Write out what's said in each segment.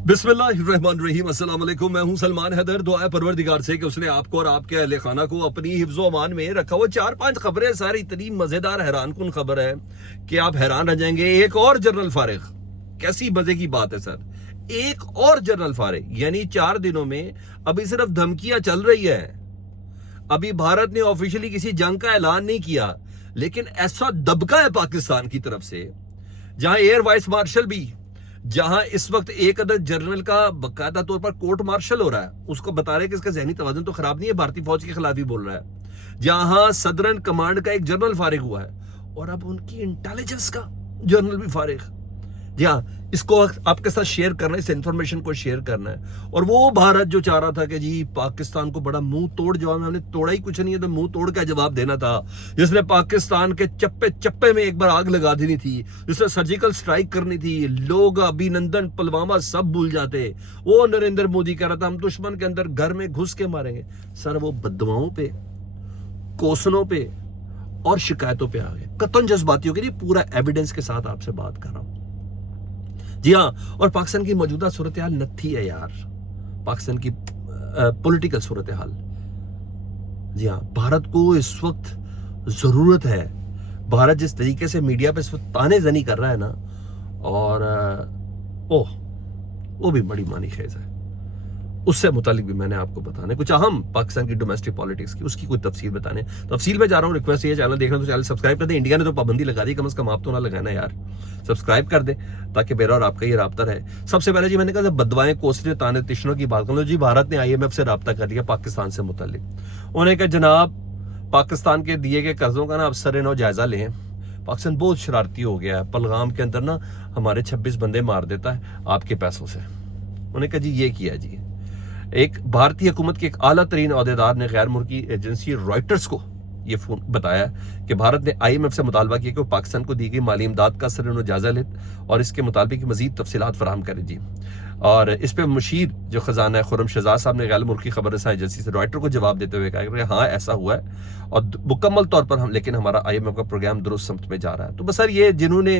बिस्मिल्लाहिर्रहमानिर्रहीम, अस्सलाम वालेकुम। मैं हूं सलमान हैदर। दुआ है परवरदिगार से कि उसने आपको और आपके अहले खाना को अपनी हिफ्ज़ो अमान में रखा। वो 4-5 खबरें सर इतनी मज़ेदार हैरान कुन खबर है कि आप हैरान रह जाएंगे। एक और जनरल फारिग, कैसी मजे की बात है सर। एक और जनरल फारिग, यानी 4 दिनों में अभी सिर्फ धमकियां चल रही है। अभी भारत ने ऑफिशियली किसी जंग का ऐलान नहीं किया, लेकिन ऐसा दबका है पाकिस्तान की तरफ से, जहां एयर वाइस मार्शल भी, जहां इस वक्त एक अदद जनरल का बकायदा तौर पर कोर्ट मार्शल हो रहा है, उसको बता रहे कि इसका जहनी तवाज़ुन तो खराब नहीं है, भारतीय फौज के खिलाफ ही बोल रहा है। जहां सदरन कमांड का एक जनरल फारिग हुआ है और अब उनकी इंटेलिजेंस का जनरल भी फारिग। जी हाँ, इसको आपके साथ शेयर करना है, इस इंफॉर्मेशन को शेयर करना है। और वो भारत जो चाह रहा था कि जी पाकिस्तान को बड़ा मुंह तोड़ जवाब, हमने तोड़ा ही कुछ नहीं है तो मुंह तोड़ का जवाब देना था, जिसने पाकिस्तान के चप्पे चप्पे में एक बार आग लगा देनी थी, जिसने सर्जिकल स्ट्राइक करनी थी, लोग अभिनंदन पुलवामा सब भूल जाते। वो नरेंद्र मोदी कह रहा था हम दुश्मन के अंदर घर में घुस के मारेंगे। सर वो बददुआओं पे, कोसनों पे और शिकायतों पे आ गए। कतन जज्बातियों के लिए पूरा एविडेंस के साथ आपसे बात कर रहा हूं। जी हाँ, और पाकिस्तान की मौजूदा सूरत हाल नत्थी है यार, पाकिस्तान की पॉलिटिकल सूरत हाल। जी हाँ, भारत को इस वक्त जरूरत है, भारत जिस तरीके से मीडिया पे इस वक्त ताने जनी कर रहा है ना, और ओह वो भी बड़ी मानी खेज है। उससे मुतालिक भी मैंने आपको बताने कुछ अहम पाकिस्तान की डोमेस्टिक पॉलिटिक्स की, उसकी कोई तफसील बताने। तफसील में जा रहा हूँ, रिक्वेस्ट ये चैनल देखना तो चैनल सब्सक्राइब कर दे। इंडिया ने तो पाबंदी लगा दी, कम से कम आप तो ना लगाना यार, सब्सक्राइब कर दे ताकि मेरा और आपका ये राब्ता रहे। सबसे पहले जी मैंने कहा बदवाएं कोसने ताने तिश्नों की बात करो जी, भारत ने IMF से राब्ता कर लिया पाकिस्तान से मुतालिक। उन्होंने कहा जनाब पाकिस्तान के दिए गए कर्जों का ना अब सरे-नौ जायजा लें, पाकिस्तान बहुत शरारती हो गया है, पलगाम के अंदर ना हमारे 26 बंदे मार देता है आपके पैसों से। उन्होंने कहा जी ये किया जी। एक भारतीय हुकूमत के एक आला तरीन अहदेदार ने गैर मुल्की एजेंसी रॉयटर्स को ये फोन बताया कि भारत ने IMF से मुतालबा किया कि वो पाकिस्तान को दी गई माली इमदाद का सर जायजा ले और इसके मुताबिक मजीद तफसीलात फराहम करें जी। और इस पर मुशीर जो खजाना है खुर्रम शहजाद साहब ने गैर मुल्की खबर रसां एजेंसी से रॉयटर को जवाब देते हुए कहा कि हाँ ऐसा हुआ है और मुकम्मल तौर पर हम, लेकिन हमारा IMF का प्रोग्राम दुरुस्त समत में जा रहा है। तो बस सर ये जिन्होंने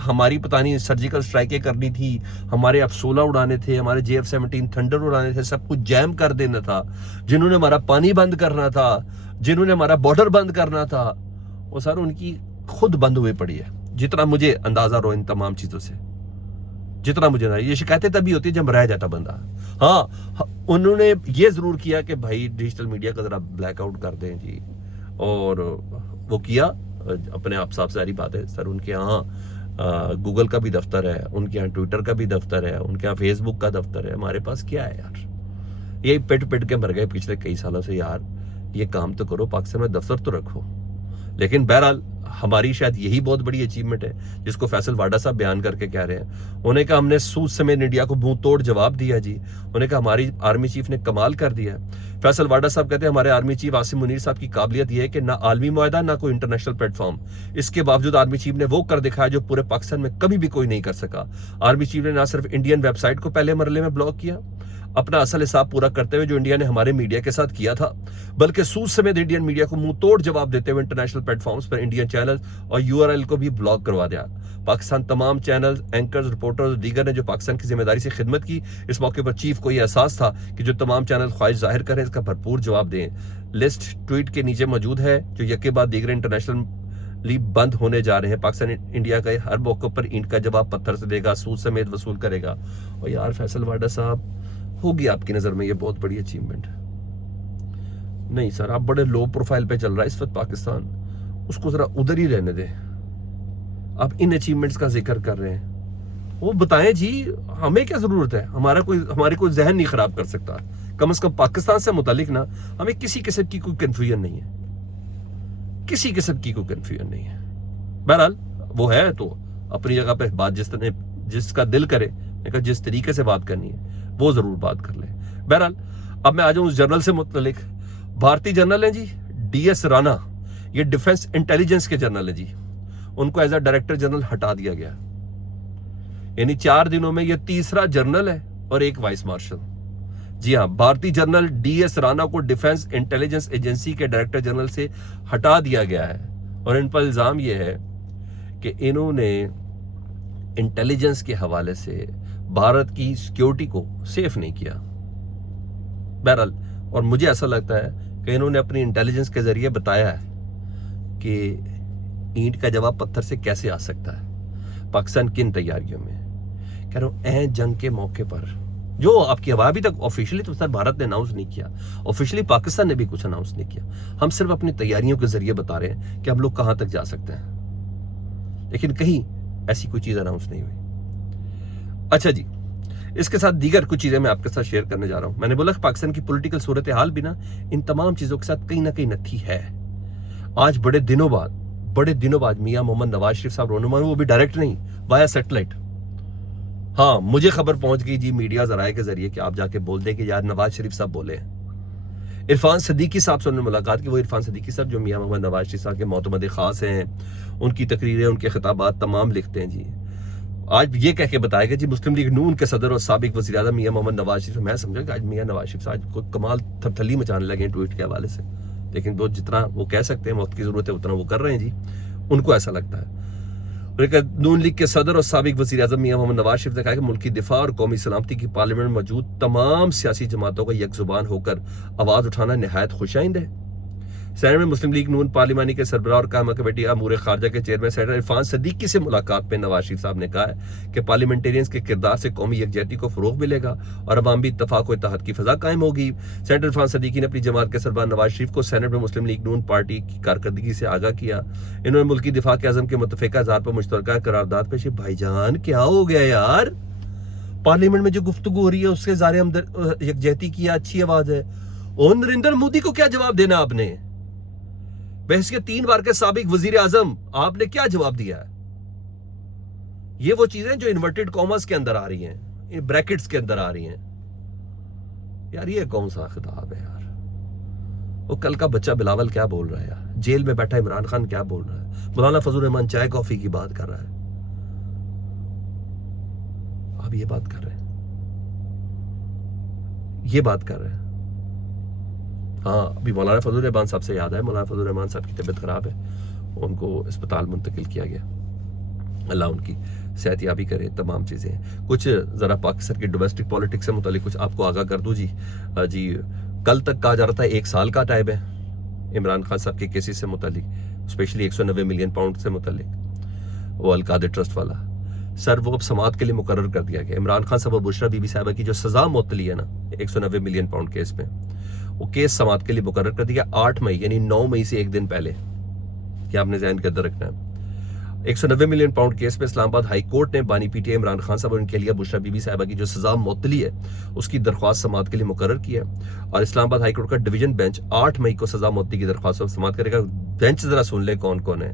हमारी पता नहीं सर्जिकल स्ट्राइकें करनी थी, हमारे F-16 उड़ाने थे, हमारे JF-17 थंडर उड़ाने थे, सब कुछ जैम कर देना था, जिन्होंने हमारा पानी बंद करना था, जिन्होंने हमारा बॉर्डर बंद करना था, वो सर उनकी खुद बंद हुई पड़ी है। जितना मुझे अंदाजा रो इन तमाम चीजों से, जितना मुझे ना, ये शिकायतें तभी होती है जब रह जाता बंदा। हाँ, उन्होंने ये जरूर किया कि भाई डिजिटल मीडिया का जरा ब्लैकआउट कर दें जी, और वो किया अपने आप, साफ सारी बात है सर। उनके यहाँ गूगल का भी दफ्तर है, उनके यहाँ ट्विटर का भी दफ्तर है, उनके यहाँ फेसबुक का दफ्तर है। हमारे पास क्या है यार, ये पिट पिट के मर गए पिछले कई सालों से यार। ये काम तो करो, पाकिस्तान में दफ्तर तो रखो। लेकिन बहरहाल हमारी शायद यही बहुत बड़ी अचीवमेंट है जिसको फैसल वाडा साहब बयान करके कह रहे हैं। उन्होंने कहा हमने सूद समेत इंडिया को मुंह तोड़ जवाब दिया जी। उन्होंने कहा हमारी आर्मी चीफ ने कमाल कर दिया। फैसल वाडा साहब कहते हैं हमारे आर्मी चीफ आसिम मुनीर साहब की काबिलियत यह है कि ना आलमी मुआहदा ना कोई इंटरनेशनल प्लेटफॉर्म, इसके बावजूद आर्मी चीफ ने वो कर दिखाया जो पूरे पाकिस्तान में कभी भी कोई नहीं कर सका। आर्मी चीफ ने ना सिर्फ इंडियन वेबसाइट को पहले मरले में ब्लॉक किया अपना असल हिसाब पूरा करते हुए जो इंडिया ने हमारे मीडिया के साथ किया था, बल्कि सूद समेत इंडियन मीडिया को मुंह तोड़ जवाब देते हुए इंटरनेशनल प्लेटफॉर्म्स पर इंडियन चैनल और URL को भी ब्लॉक करवा दिया। पाकिस्तान तमाम चैनल, एंकर्स, रिपोर्टर्स और दीगर ने जो पाकिस्तान की जिम्मेदारी से खिदमत की, इस मौके पर चीफ को यह एहसास था कि जो तमाम चैनल ख्वाहिश जाहिर करें इसका भरपूर जवाब दें। लिस्ट ट्वीट के नीचे मौजूद है जो यके बाद दीगर इंटरनेशनल बंद होने जा रहे हैं। पाकिस्तान इंडिया का हर मौके पर ईंट का जवाब पत्थर से देगा, सूद समेत वसूल करेगा। और यार फैसल वाडा साहब, होगी आपकी नजर में ये बहुत बड़ी अचीवमेंट? नहीं सर, आप बड़े लो प्रोफाइल पे चल रहा है इस वक्त पाकिस्तान, उसको जरा उधर ही रहने दें। आप इन अचीवमेंट्स का जिक्र कर रहे हैं, वो बताएं जी हमें क्या जरूरत है, हमारी कोई जहन नहीं खराब कर सकता। कम से कम पाकिस्तान से मुतालिक ना हमें किसी किस्म की कोई कंफ्यूजन नहीं है, किसी किस्म की कोई कंफ्यूजन नहीं है। बहरहाल वो है तो अपनी जगह पे बात जिसका दिल करे, जिस तरीके से बात करनी है वो जरूर बात कर ले। बहरहाल अब मैं आ जाऊं उस जनरल से मुतलिक। भारतीय जनरल हैं जी DS राणा, ये डिफेंस इंटेलिजेंस के जनरल है जी। उनको एज अ डायरेक्टर जनरल हटा दिया गया, यानी 4 दिनों में ये तीसरा जनरल है और एक वाइस मार्शल। जी हाँ, भारतीय जनरल DS राणा को डिफेंस इंटेलिजेंस एजेंसी के डायरेक्टर जनरल से हटा दिया गया है और इन पर इल्जाम यह है कि इन्होंने इंटेलिजेंस के हवाले से भारत की सिक्योरिटी को सेफ नहीं किया बहरहाल। और मुझे ऐसा लगता है कि इन्होंने अपनी इंटेलिजेंस के जरिए बताया है कि ईंट का जवाब पत्थर से कैसे आ सकता है। पाकिस्तान किन तैयारियों में, कह रहा हूँ ऐ जंग के मौके पर जो आपकी हवा अभी तक ऑफिशियली तो सर भारत ने अनाउंस नहीं किया, ऑफिशियली पाकिस्तान ने भी कुछ अनाउंस नहीं किया। हम सिर्फ अपनी तैयारियों के जरिए बता रहे हैं कि हम लोग कहां तक जा सकते हैं, लेकिन कहीं ऐसी कोई चीज अनाउंस नहीं हुई। अच्छा जी, इसके साथ दीगर कुछ चीजें मैं आपके साथ शेयर करने जा रहा हूं। मैंने बोला कि पाकिस्तान की पॉलिटिकल सूरत हाल भी ना इन तमाम चीजों के साथ कहीं ना कहीं नथी है। आज बड़े दिनों बाद मियां मोहम्मद नवाज शरीफ साहब रोनुमा, वो भी डायरेक्ट नहीं, वाया सैटेलाइट, हाँ मुझे खबर पहुंच गई जी मीडिया जराए के जरिए कि आप जाके बोल दें कि यार नवाज शरीफ साहब बोले हैं। इरफान सदीकी साहब से उन्होंने मुलाकात की। वो इरफान सदीकी साहब जो मियां मोहम्मद नवाज शरीफ साहब के मोतमद खास हैं, उनकी तकरीरें, उनके खिताबात तमाम लिखते हैं जी। आज ये कह के बताया गया जी मुस्लिम लीग नून के सदर और साबिक वज़ीर आज़म मियां मोहम्मद नवाज शरीफ, मैं समझा कि आज मियां नवाज शरीफ साहब को कमाल थपथली मचाने लगे ट्वीट के हवाले से, लेकिन वो जितना वो कह सकते हैं वक्त की जरूरत है उतना वो कर रहे हैं जी, उनको ऐसा लगता है। नून लीग के सदर और साबिक वज़ीर आज़म मियां मोहम्मद नवाज शरीफ ने कहा कि मुल्क की दिफा और कौमी सलामती की पार्लियामेंट में मौजूद तमाम सियासी जमातों का यकजुबान होकर आवाज़ उठाना नहायत खुशाइंद है। सेनेट में मुस्लिम लीग नून पार्लिमानी के सरबराह और कायमा कमेटी अमूर खारजा के चेयरमैन सेनेटर इरफान सदीकी से मुलाकात में नवाज शरीफ साहब ने कहा है कि पार्लियामेंटेरियंस के किरदार से कौमी यकजहती को फरोग मिलेगा और अवामी इत्तफाक और इत्तेहाद की फजा कायम होगी। सेनेटर इरफान सदीकी ने अपनी जमात के सरबराह नवाज शरीफ को सेनेट में मुस्लिम लीग नून पार्टी की कारकर्दगी से आगाह किया। इन्होंने मुल्की दिफा के आज़म के मुतफ़िका इज़हार पर मुश्तरका करारदाद पेश। भाईजान क्या हो गया यार, पार्लियामेंट में जो गुफ्तगू हो रही है उसके ज़ारे यकजहती की अच्छी आवाज है, और नरेंद्र मोदी को क्या जवाब देना आपने? बहस के 3 बार के साबिक वजीर आजम, आपने क्या जवाब दिया है? ये वो चीजें जो इन्वर्टेड कॉमर्स के अंदर आ रही हैं, ब्रैकेट्स के अंदर आ रही हैं। यार ये कौन सा खिताब है यार? वो कल का बच्चा बिलावल क्या बोल रहा है यार? जेल में बैठा इमरान खान क्या बोल रहा है? मौलाना फजल रहमान चाय कॉफी की बात कर रहा है, आप ये बात कर रहे हैं, ये बात कर रहे हैं। हाँ, अभी मौलाना फजल रहमान साहब से याद है, मौलाना फजल रहमान साहब की तबीयत खराब है, उनको अस्पताल मुंतकिल किया गया, अल्लाह उनकी सेहतयाबी करे। तमाम चीज़ें कुछ ज़रा पाकिस्तान की डोमेस्टिक पॉलिटिक्स से मुतालिक कुछ आपको आगाह कर दूँ जी। कल तक कहा जा रहा था 1 साल का टाइम है इमरान खान साहब के केसेस से मुतालिक, स्पेशली 190 मिलियन पाउंड से मुतालिक, वो अलकादर ट्रस्ट वाला सर, वो अब समाअत के लिए मुकर्रर कर दिया गया। इमरान खान साहब और बुशरा बीबी साहिबा की जो सजा मुअत्तली है ना 190 मिलियन पाउंड केस में, वो केस समाअत के लिए मुकर्रर कर दिया 8 मई, यानी 9 मई से एक दिन पहले, कि आपने ज़हन के अंदर रखना है। 190 मिलियन पाउंड केस में इस्लामाबाद हाई कोर्ट ने बानी पीटीआई इमरान खान साहब और उनके लिए बुशरा बीबी साहिबा की जो सजा मुअत्तली है उसकी दरख्वास्त समाअत के लिए मुकर्रर किया, और इस्लामाबाद हाई कोर्ट का डिवीजन बेंच 8 मई को सजा मुअत्तली की दरख्वास्त समाअत करेगा। बेंच जरा सुन ले कौन कौन है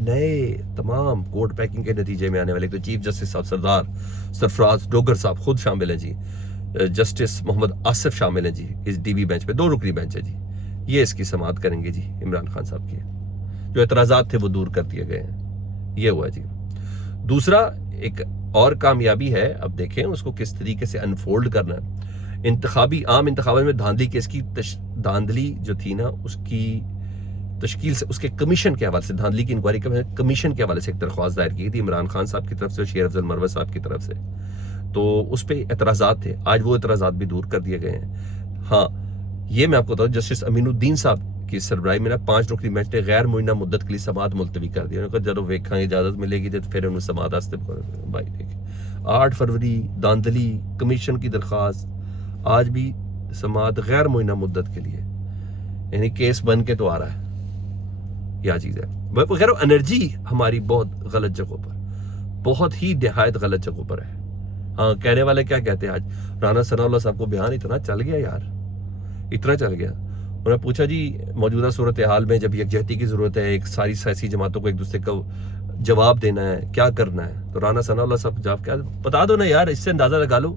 नए तमाम कोर्ट पैकिंग के नतीजे में आने वाले। तो चीफ जस्टिस साहब सरदार सरफराज डोगर साहब खुद शामिल हैं जी, जस्टिस मोहम्मद आसिफ शामिल हैं जी इस डीबी बेंच पे, 2 रुकनी बेंच है जी। ये इसकी समाअत करेंगे जी इमरान खान साहब की, जो एतराज़ात थे वो दूर कर दिए गए हैं। ये हुआ जी। दूसरा एक और कामयाबी है, अब देखें उसको किस तरीके से अनफोल्ड करना है। आम इंतखाबात में धांधली केस की धांधली जो थी ना उसकी तश्कील से, उसके कमीशन के हवाले से, धांधली की इंक्वायरी के कमीशन के हवाले से एक दरख्वास्त दायर की थी इमरान खान साहब की तरफ से और शेर अफजल मरवत साहब की तरफ से, तो उस पर एतराज़ात थे। आज वो एतराज़ात भी दूर कर दिए गए हैं। हाँ, ये मैं आपको बताऊँ, जस्टिस अमीनुद्दीन साहब की सरबराही में ना 5 रुकनी बेंच ने गैर मुइना मुद्दत के लिए समाअत मुलतवी कर दिया। उन्होंने कहा जब वेखा इजाजत मिलेगी तो फिर उन्होंने समाअत वास्ते भाई देखे 8 फरवरी धांधली कमीशन की दरख्वास्त, आज भी समाअत गैर मुइना मुद्दत के लिए, यानी केस बन के तो आ रहा है। क्या चीज़ है, मैं कह रहा हूँ एनर्जी हमारी बहुत गलत जगहों पर, बहुत ही निहायत गलत जगहों पर है। हाँ, कहने वाले क्या कहते हैं, आज राना सनाउल्लाह साहब को बयान इतना चल गया यार, इतना चल गया। उन्होंने पूछा जी मौजूदा सूरत हाल में जब यकजहती की जरूरत है, एक सारी सियासी जमातों को एक दूसरे को जवाब देना है, क्या करना है, तो राना सनाउल्लाह साहब जवाब क्या बता दो ना यार, इससे अंदाजा लगा लो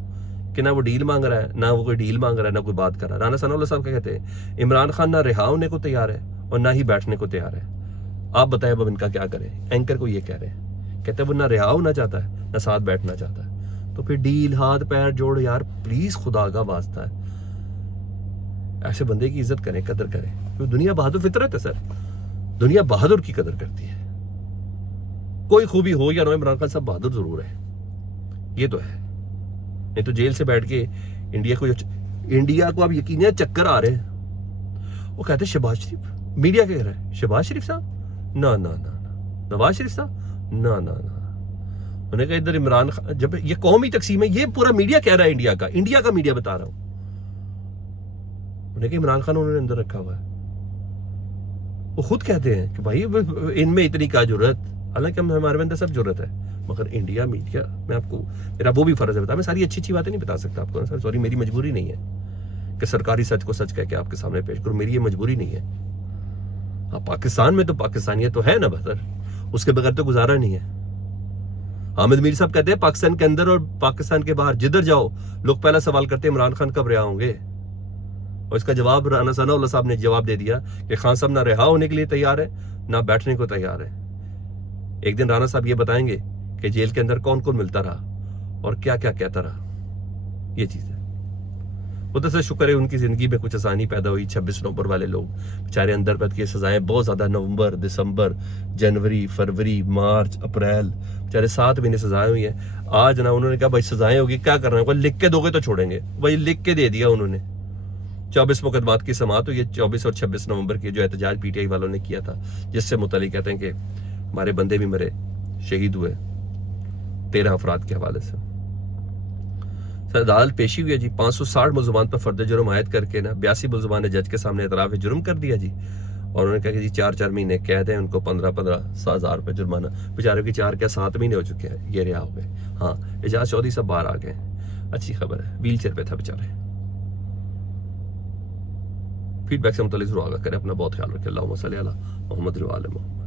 कि ना वो डील मांग रहा है, ना वो कोई डील मांग रहा है, ना कोई बात कर रहा है। राना सनाउल्लाह साहब क्या कहते हैं, इमरान खान ना रिहा होने को तैयार है और ना ही बैठने को तैयार है, आप बताएं अब इनका क्या करें। एंकर को ये कह रहे हैं, कहते हैं वो ना रिहा होना चाहता है ना साथ बैठना चाहता है, तो फिर डील हाथ पैर जोड़ यार, प्लीज खुदा का वास्ता है, ऐसे बंदे की इज्जत करें, कदर करें। तो दुनिया बहादुर फितरत है सर, दुनिया बहादुर की कदर करती है, कोई खूबी हो या ना, इमरान खान साहब बहादुर जरूर है, ये तो है। नहीं तो जेल से बैठ के इंडिया को अब यकीन है चक्कर आ रहे हैं। वो कहते हैं शहबाज शरीफ, मीडिया क्या कह रहा है, शहबाज शरीफ साहब ना ना ना ना, नवाज शरीफ साहब ना ना ना। उन्होंने कहा इधर इमरान खान, जब ये कौमी तकसीम है, ये पूरा मीडिया कह रहा है, इंडिया का मीडिया बता रहा हूं। उन्होंने कहा इमरान खान उन्होंने अंदर रखा हुआ है। वो खुद कहते हैं कि भाई इनमें इतनी क्या जरूरत, हालांकि हमारे अंदर सब जरूरत है, मगर इंडिया मीडिया में आपको, मेरा वो भी फर्ज है बता, मैं सारी अच्छी बातें नहीं बता सकता आपको सर, सॉरी, मेरी मजबूरी नहीं है कि सरकारी सच को सच कह के आपके सामने पेश करूं, मेरी ये मजबूरी नहीं है। हाँ, पाकिस्तान में तो पाकिस्तानियत तो है ना बहतर, उसके बगैर तो गुजारा नहीं है। हामिद मीर साहब कहते हैं पाकिस्तान के अंदर और पाकिस्तान के बाहर जिधर जाओ लोग पहला सवाल करते हैं इमरान खान कब रिहा होंगे, और इसका जवाब राना सनाउल्लाह साहब ने जवाब दे दिया कि खान साहब ना रिहा होने के लिए तैयार है ना बैठने को तैयार है। एक दिन राना साहब ये बताएंगे कि जेल के अंदर कौन कौन मिलता रहा और क्या क्या कहता रहा। ये चीज है, खुदा से शुक्र है उनकी जिंदगी में कुछ आसानी पैदा हुई। 26 नवंबर वाले लोग बेचारे अंदर बैठ के सजाएं बहुत ज्यादा, नवंबर, दिसंबर, जनवरी, फरवरी, मार्च, अप्रैल, बेचारे 7 महीने सजाएं हुई हैं। आज ना उन्होंने कहा भाई सजाएं होगी, क्या करना है, लिख के दोगे तो छोड़ेंगे, भाई लिख के दे दिया उन्होंने। 24 मुकदमात की समाअत हुई है, 24 और 26 नवंबर के जो एहतजाज पीटीआई वालों ने किया था, जिससे मुतालिक कहते हैं कि हमारे बंदे भी मरे, शहीद हुए 13 अफराद के हवाले से। अदालत पेशी हुई है जी, 560 मुलजमान पर फर्द जुर्म आयद करके ना 82 मुलजमान ने जज के सामने एतराफ जुर्म कर दिया जी, और उन्होंने कहा कि जी 4-4 महीने कैद है, उनको 15-15 हज़ार रुपये जुर्माना। बेचारों की 4 क्या 7 महीने हो चुके हैं, ये रिहा हो गए। हाँ, एजाज चौधरी सब बाहर आ गए, अच्छी खबर है, व्हील चेयर पे था बेचारे। फीडबैक से मुतालिक जरूर आगा करें, अपना बहुत ख्याल रखें। अल्लाहुम्मा सल्ली अला मुहम्मद व आले मुहम्मद।